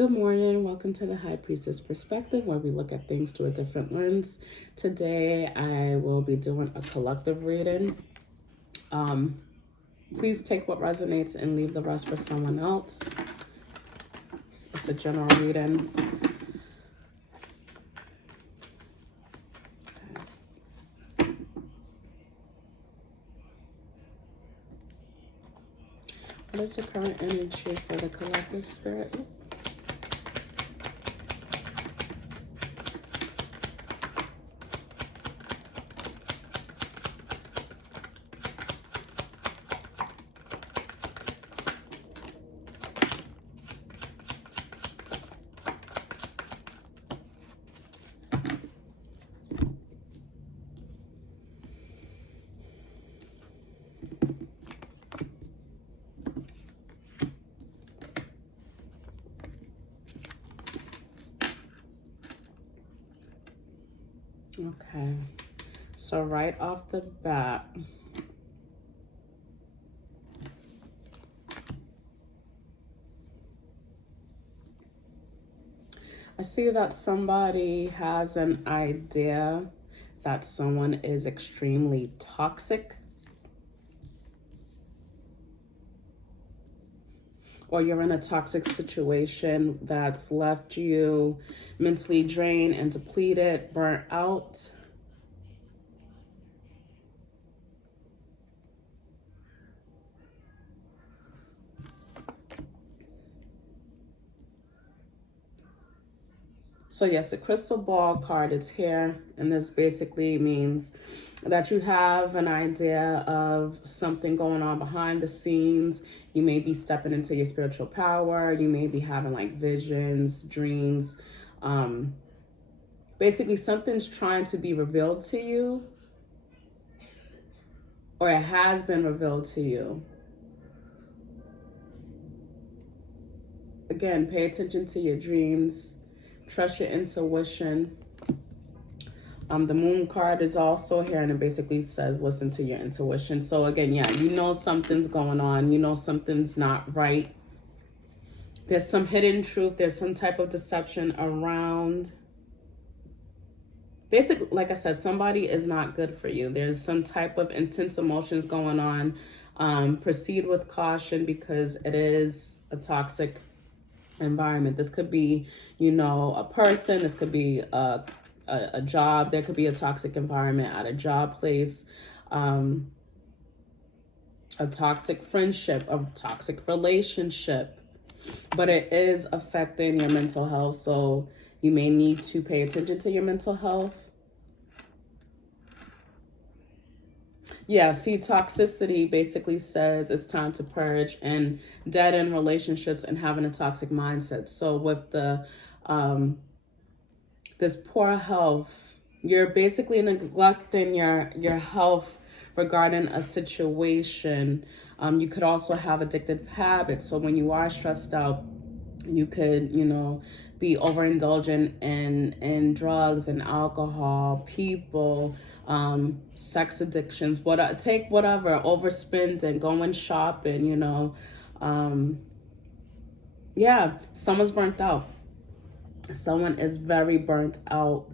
Good morning. Welcome to the High Priestess Perspective, where we look at things through a different lens. Today, I will be doing a collective reading. Please take what resonates and leave the rest for someone else. It's a general reading. Okay. What is the current energy for the collective spirit? Okay, so right off the bat, I see that somebody has an idea that someone is extremely toxic, or you're in a toxic situation that's left you mentally drained and depleted, burnt out. So yes, the crystal ball card is here, and this basically means that you have an idea of something going on behind the scenes. You may be stepping into your spiritual power. You may be having like visions, dreams. Basically, something's trying to be revealed to you, or it has been revealed to you. Again, pay attention to your dreams. Trust your intuition. The moon card is also here, and it basically says, listen to your intuition. So again, yeah, you know something's going on. You know something's not right. There's some hidden truth. There's some type of deception around. Basically, like I said, somebody is not good for you. There's some type of intense emotions going on. Proceed with caution because it is a toxic environment. This could be, you know, a person. This could be a job. There could be a toxic environment at a job place, a toxic friendship, a toxic relationship, but it is affecting your mental health. So you may need to pay attention to your mental health. Yeah, see, toxicity basically says it's time to purge and dead end relationships and having a toxic mindset. So with the this poor health, you're basically neglecting your health regarding a situation. You could also have addictive habits. So when you are stressed out, you could, you know, be overindulgent in drugs and alcohol, people, sex addictions, take whatever, overspending, going shopping, you know. Yeah, someone's burnt out. Someone is very burnt out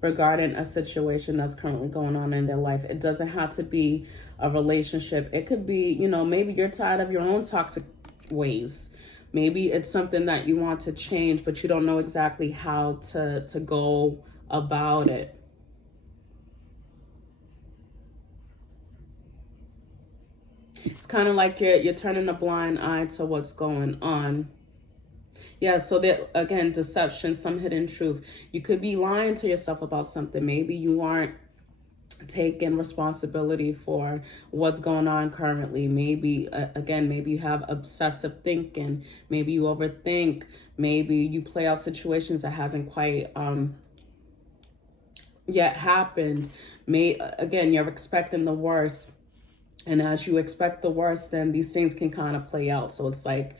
regarding a situation that's currently going on in their life. It doesn't have to be a relationship. It could be, you know, maybe you're tired of your own toxic ways. Maybe it's something that you want to change, but you don't know exactly how to go about it. It's kind of like you're turning a blind eye to what's going on. Yeah, so that, again, deception, some hidden truth. You could be lying to yourself about something. Maybe you aren't taking responsibility for what's going on currently. Maybe, again, maybe you have obsessive thinking. Maybe you overthink. Maybe you play out situations that hasn't quite yet happened. Again, you're expecting the worst. And as you expect the worst, then these things can kind of play out. So it's like,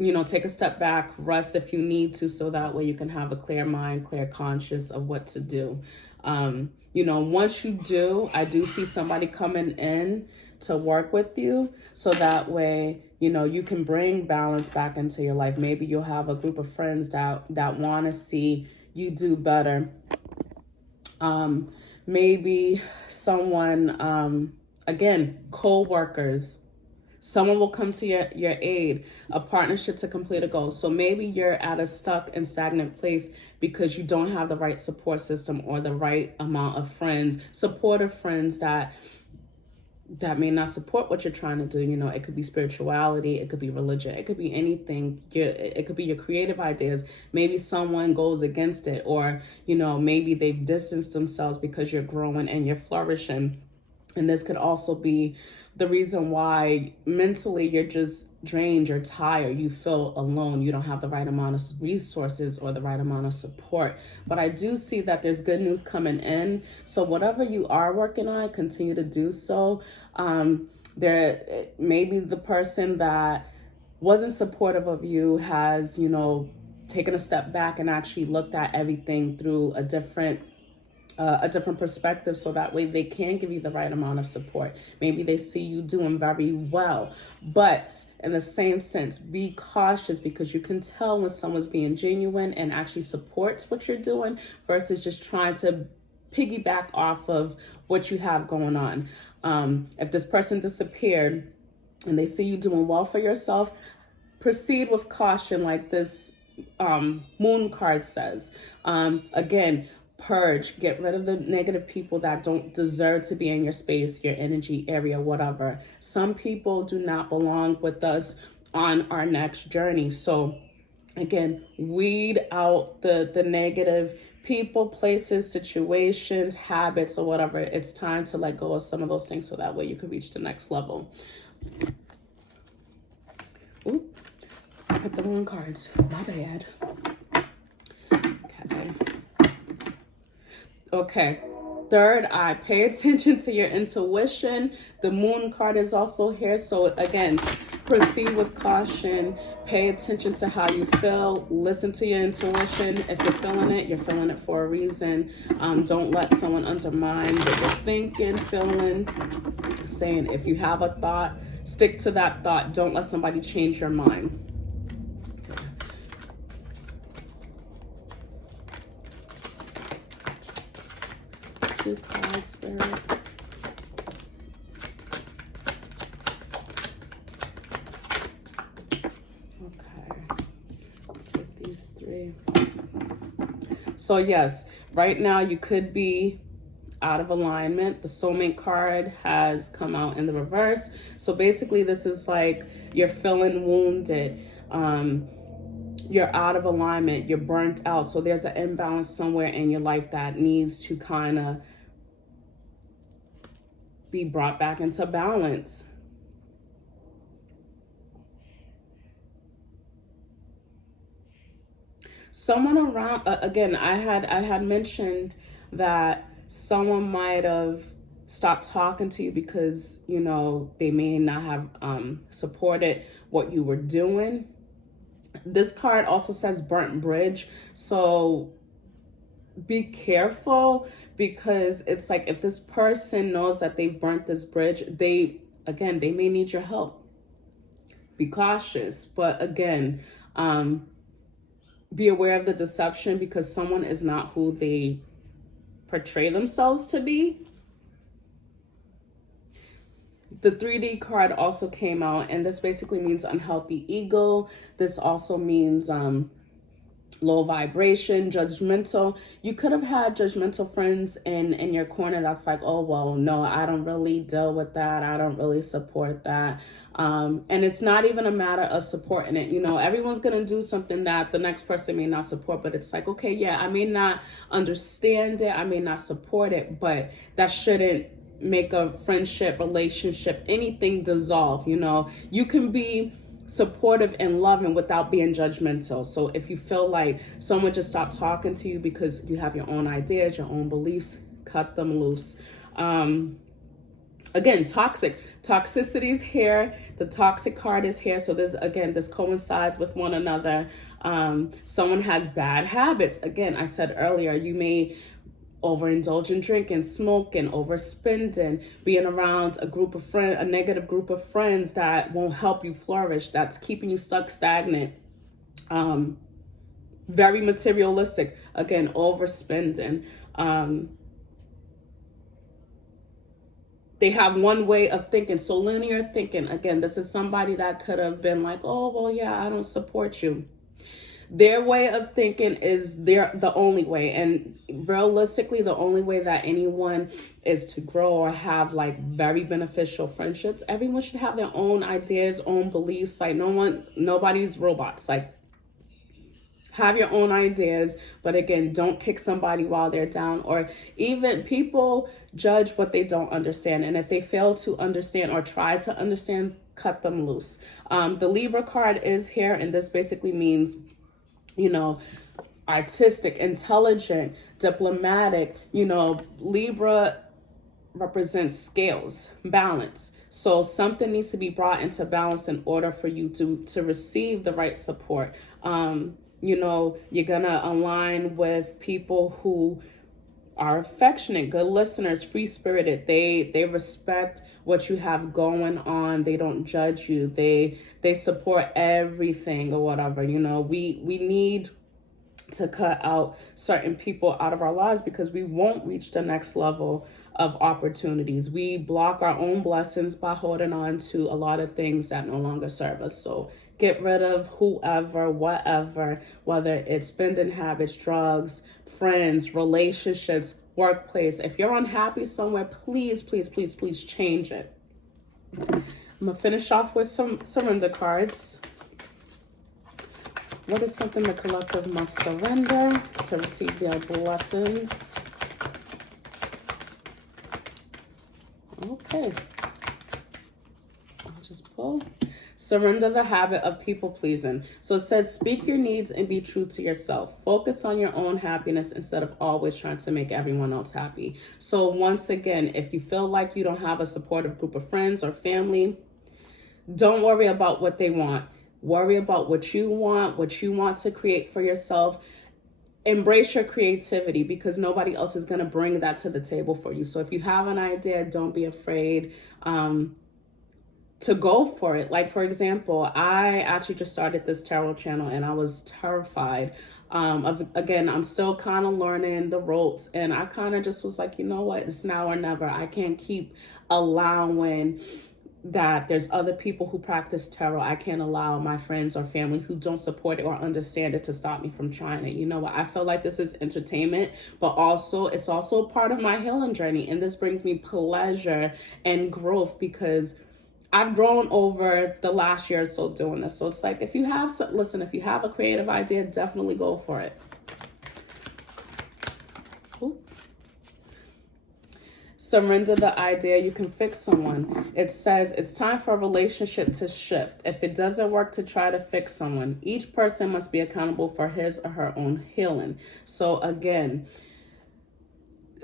you know, take a step back, rest if you need to, so that way you can have a clear mind, clear conscience of what to do. You know, once you do, I do see somebody coming in to work with you. So that way you know, you can bring balance back into your life. Maybe you'll have a group of friends that want to see you do better. Maybe someone, again, co-workers, someone will come to your aid, a partnership to complete a goal. So maybe you're at a stuck and stagnant place because you don't have the right support system or the right amount of friends, supportive friends that may not support what you're trying to do. You know, it could be spirituality, it could be religion, it could be anything. It could be your creative ideas. Maybe someone goes against it, or, you know, maybe they've distanced themselves because you're growing and you're flourishing. And this could also be the reason why mentally you're just drained, you're tired, you feel alone, you don't have the right amount of resources or the right amount of support. But I do see that there's good news coming in. So whatever you are working on, continue to do so. There, maybe the person that wasn't supportive of you has, you know, taken a step back and actually looked at everything through a different perspective, so that way they can give you the right amount of support. Maybe they see you doing very well, but in the same sense, be cautious, because you can tell when someone's being genuine and actually supports what you're doing versus just trying to piggyback off of what you have going on. If this person disappeared and they see you doing well for yourself, proceed with caution, like this moon card says. Again, purge, get rid of the negative people that don't deserve to be in your space, your energy area, whatever. Some people do not belong with us on our next journey. So again, weed out the negative people, places, situations, habits, or whatever. It's time to let go of some of those things, so that way you can reach the next level. Ooh, I picked the wrong cards. My bad. Okay, third eye, pay attention to your intuition. The moon card is also here. So again, proceed with caution. Pay attention to how you feel. Listen to your intuition. If you're feeling it for a reason. Don't let someone undermine what you're thinking, feeling, saying. If you have a thought, stick to that thought. Don't let somebody change your mind. Card spirit. Okay, I'll take these three. So yes, right now you could be out of alignment. The soulmate card has come out in the reverse. So basically this is like you're feeling wounded. You're out of alignment, you're burnt out. So there's an imbalance somewhere in your life that needs to kind of be brought back into balance. Someone around, again, I had mentioned that someone might have stopped talking to you because, you know, they may not have supported what you were doing. This card also says burnt bridge. So be careful, because it's like if this person knows that they've burnt this bridge, they may need your help. Be cautious. But again, be aware of the deception, because someone is not who they portray themselves to be. The 3D card also came out, and this basically means unhealthy ego. This also means low vibration, judgmental. You could have had judgmental friends in your corner that's like, oh, well, no, I don't really deal with that. I don't really support that. And it's not even a matter of supporting it. You know, everyone's going to do something that the next person may not support, but it's like, okay, yeah, I may not understand it, I may not support it, but that shouldn't make a friendship, relationship, anything dissolve. You know, you can be supportive and loving without being judgmental. So if you feel like someone just stopped talking to you because you have your own ideas, your own beliefs, cut them loose. Again, toxicity is here. The toxic card is here. So this coincides with one another. Someone has bad habits. Again, I said earlier, you may overindulging, drinking, smoking, overspending, being around a group of friends, a negative group of friends that won't help you flourish, that's keeping you stuck, stagnant. Very materialistic, again, overspending. They have one way of thinking. So linear thinking, again, this is somebody that could have been like, oh, well, yeah, I don't support you. Their way of thinking is the only way. And realistically, the only way that anyone is to grow or have like very beneficial friendships, everyone should have their own ideas, own beliefs. Like nobody's robots. Like, have your own ideas, but again, don't kick somebody while they're down. Or even people judge what they don't understand. And if they fail to understand or try to understand, cut them loose. The Libra card is here, and this basically means, artistic, intelligent, diplomatic. Libra represents scales, balance. So something needs to be brought into balance in order for you to receive the right support. You're gonna align with people who are affectionate, good listeners, free-spirited. They respect what you have going on. They don't judge you. They support everything or whatever. We need to cut out certain people out of our lives because we won't reach the next level of opportunities. We block our own blessings by holding on to a lot of things that no longer serve us. So get rid of whoever, whatever, whether it's spending habits, drugs, friends, relationships, workplace. If you're unhappy somewhere, please, please, please, please change it. I'm gonna finish off with some surrender cards. What is something the collective must surrender to receive their blessings? Okay. I'll just pull. Surrender the habit of people pleasing. So it says, speak your needs and be true to yourself. Focus on your own happiness instead of always trying to make everyone else happy. So once again, if you feel like you don't have a supportive group of friends or family, don't worry about what they want. Worry about what you want to create for yourself. Embrace your creativity because nobody else is going to bring that to the table for you. So if you have an idea, don't be afraid to go for it. Like, for example, I actually just started this tarot channel and I was terrified. Again, I'm still kind of learning the ropes, and I kind of just was like, you know what, it's now or never. I can't keep allowing that there's other people who practice tarot. I can't allow my friends or family who don't support it or understand it to stop me from trying it. You know what? I feel like this is entertainment, but also it's also part of my healing journey. And this brings me pleasure and growth because I've grown over the last year or so doing this. So it's like, if you have a creative idea, definitely go for it. Ooh. Surrender the idea you can fix someone. It says it's time for a relationship to shift. If it doesn't work to try to fix someone, each person must be accountable for his or her own healing. So again,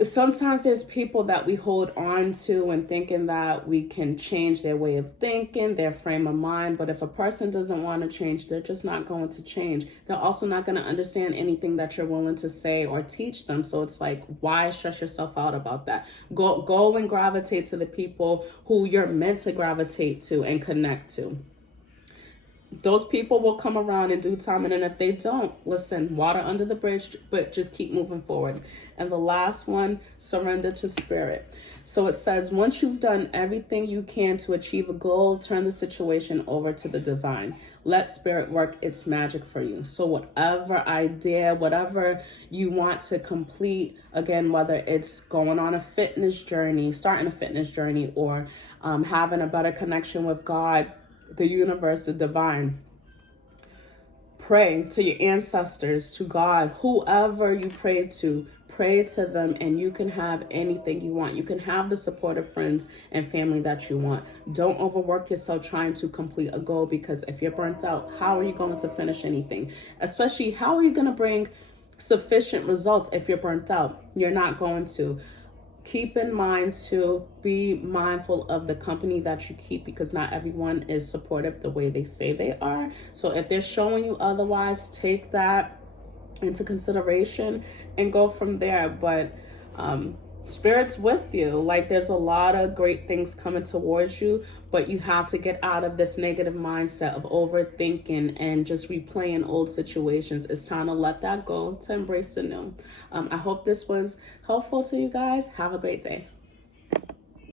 sometimes there's people that we hold on to and thinking that we can change their way of thinking, their frame of mind. But if a person doesn't want to change, they're just not going to change. They're also not going to understand anything that you're willing to say or teach them. So it's like, why stress yourself out about that? Go and gravitate to the people who you're meant to gravitate to and connect to. Those people will come around in due time, and then if they don't, listen, water under the bridge, but just keep moving forward. And the last one, surrender to spirit. So it says, once you've done everything you can to achieve a goal, turn the situation over to the divine. Let spirit work its magic for you. So whatever idea, whatever you want to complete, again, whether it's going on a fitness journey, starting a fitness journey, or having a better connection with God, the universe, the divine. Pray to your ancestors, to God, whoever you pray to them, and you can have anything you want. You can have the support of friends and family that you want. Don't overwork yourself trying to complete a goal, because if you're burnt out, how are you going to finish anything? Especially, how are you going to bring sufficient results if you're burnt out? You're not going to. Keep in mind to be mindful of the company that you keep, because not everyone is supportive the way they say they are. So if they're showing you otherwise, take that into consideration and go from there. But Spirit's with you. Like, there's a lot of great things coming towards you, but you have to get out of this negative mindset of overthinking and just replaying old situations. It's time to let that go, to embrace the new. I hope this was helpful to you guys. Have a great day.